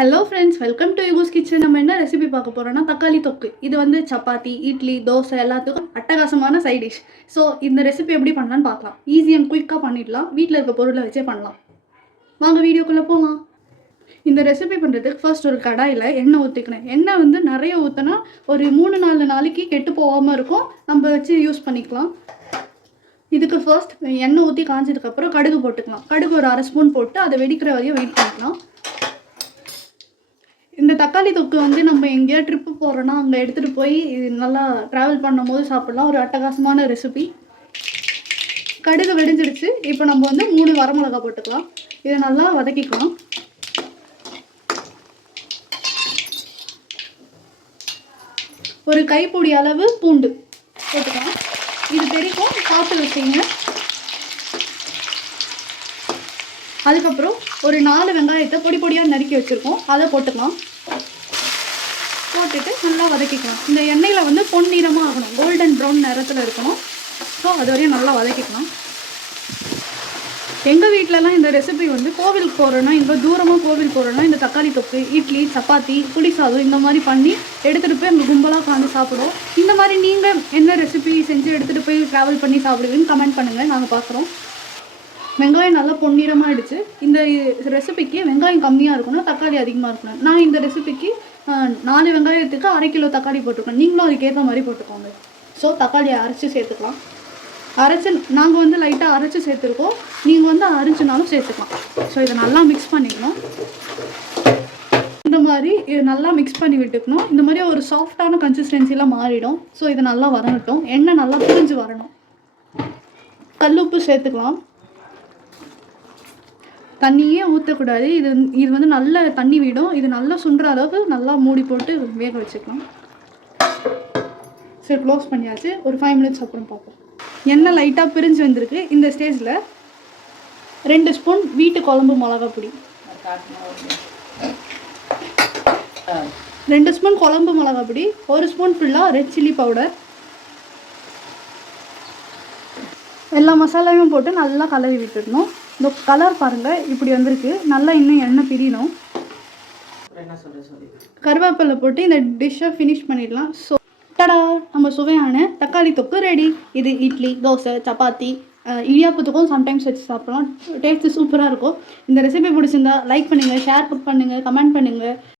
Hello friends, welcome to யூகோஸ் kitchen. நம்ம என்ன ரெசிபி பார்க்க போகிறோம்னா தக்காளி தொக்கு. இது வந்து சப்பாத்தி, இட்லி, தோசை எல்லாத்துக்கும் அட்டகாசமான சைட் டிஷ். ஸோ இந்த ரெசிபி எப்படி பண்ணலான்னு பார்க்கலாம். ஈஸி அண்ட் குயிக்காக பண்ணிடலாம். வீட்டில் இருக்க பொருளை வச்சே பண்ணலாம். வாங்க வீடியோக்குள்ளே போகலாம். இந்த ரெசிபி பண்ணுறதுக்கு ஃபர்ஸ்ட் ஒரு கடாயில் எண்ணெய் ஊற்றிக்கணும். எண்ணெய் வந்து நிறைய ஊற்றினா ஒரு 3-4 நாளைக்கு கெட்டு போகாமல் இருக்கும். நம்ம வச்சு யூஸ் பண்ணிக்கலாம். இதுக்கு ஃபர்ஸ்ட் எண்ணெய் ஊற்றி காய்ச்சதுக்கப்புறம் கடுகு போட்டுக்கலாம். கடுகு ஒரு 1/2 ஸ்பூன் போட்டு அதை வெடிக்கிற வரையும் வெயிட் பண்ணிக்கலாம். இந்த தக்காளி தொக்கு வந்து நம்ம எங்கேயா ட்ரிப்பு போகிறோன்னா அங்கே எடுத்துகிட்டு போய் நல்லா ட்ராவல் பண்ணும்போது சாப்பிட்லாம். ஒரு அட்டகாசமான ரெசிபி. கடுகு வெடிஞ்சிடுச்சு. இப்போ நம்ம வந்து 3 வரமிளகா போட்டுக்கலாம். இதை நல்லா வதக்கிக்கலாம். ஒரு கைப்பிடி அளவு பூண்டு போட்டுக்கலாம். இது தெரிக்கும், சாப்பிட்டு வச்சிங்க. அதுக்கப்புறம் ஒரு 4 வெங்காயத்தை பொடி பொடியாக நறுக்கி வச்சுருக்கோம், அதை போட்டுக்கலாம். போட்டுட்டு நல்லா வதக்கிக்கலாம். இந்த எண்ணெயில் வந்து பொன்னிறமாக ஆகணும், கோல்டன் ப்ரௌன் நிறத்தில் இருக்கணும். ஸோ அது வரையும் நல்லா வதக்கிக்கலாம். எங்கள் வீட்டிலலாம் இந்த ரெசிபி வந்து கோவிலுக்கு போகிறோன்னா, இங்கே தூரமாக கோவில் போகிறோன்னா இந்த தக்காளி தொக்கு, இட்லி, சப்பாத்தி, புளி சாதம் இந்த மாதிரி பண்ணி எடுத்துகிட்டு போய் அங்கே கும்பலாக உட்காந்து சாப்பிடுவோம். இந்த மாதிரி நீங்கள் என்ன ரெசிபி செஞ்சு எடுத்துகிட்டு போய் ட்ராவல் பண்ணி சாப்பிடுவீங்கன்னு கமெண்ட் பண்ணுங்கள், நாங்கள் பார்க்குறோம். வெங்காயம் நல்லா பொன்னிறமாக ஆகிடுச்சு. இந்த ரெசிபிக்கு வெங்காயம் கம்மியாக இருக்கணும், தக்காளி அதிகமாக இருக்கணும். நான் இந்த ரெசிபிக்கு 4 வெங்காயத்துக்கு 1/2 கிலோ தக்காளி போட்டுருக்கோம். நீங்களும் அதுக்கேற்ற மாதிரி போட்டுக்கோங்க. ஸோ தக்காளியை அரைச்சி சேர்த்துக்கலாம். நாங்கள் வந்து லைட்டாக அரைச்சி சேர்த்துருக்கோம், நீங்கள் வந்து அரைச்சினாலும் சேர்த்துக்கலாம். ஸோ இதை நல்லா மிக்ஸ் பண்ணிக்கணும். இந்த மாதிரி இது நல்லா மிக்ஸ் பண்ணி விட்டுக்கணும். இந்த மாதிரி ஒரு சாஃப்டான கன்சிஸ்டன்சிலாம் மாறிடும். ஸோ இதை நல்லா வதங்கட்டும். எண்ணெய் நல்லா பிரிஞ்சு வரணும். கல்லுப்பு சேர்த்துக்கலாம். தண்ணியே ஊற்றக்கூடாது. இது வந்து நல்ல தண்ணி விடும். இது நல்லா சுண்டுற அளவுக்கு நல்லா மூடி போட்டு வேக வச்சுக்கலாம். சரி, க்ளோஸ் பண்ணியாச்சு. ஒரு 5 மினிட்ஸ் அப்புறம் பார்ப்போம். எண்ணெய் லைட்டாக பிரிஞ்சு வந்திருக்கு. இந்த ஸ்டேஜில் 2 ஸ்பூன் வீட்டு குழம்பு மிளகா பொடி, 2 ஸ்பூன் குழம்பு மிளகா பொடி, 1 ஸ்பூன் ஃபுல்லாக ரெட் சில்லி பவுடர், எல்லா மசாலாவையும் போட்டு நல்லா கலரி விட்டுடணும். இந்த கலர் பாருங்கள், இப்படி வந்திருக்கு. நல்லா இன்னும் எண்ணெய் பிரியணும். கருவேப்பிலை போட்டு இந்த டிஷ்ஷை ஃபினிஷ் பண்ணிடலாம். ஸோ டடா, நம்ம சுவையான தக்காளி தொக்கு ரெடி. இது இட்லி, தோசை, சப்பாத்தி, இடியாப்பத்துக்கும் சம்டைம்ஸ் வச்சு சாப்பிடலாம். டேஸ்ட்டு சூப்பராக இருக்கும். இந்த ரெசிபி பிடிச்சிருந்தா லைக் பண்ணுங்கள், ஷேர் பண்ணுங்கள், கமெண்ட் பண்ணுங்கள்.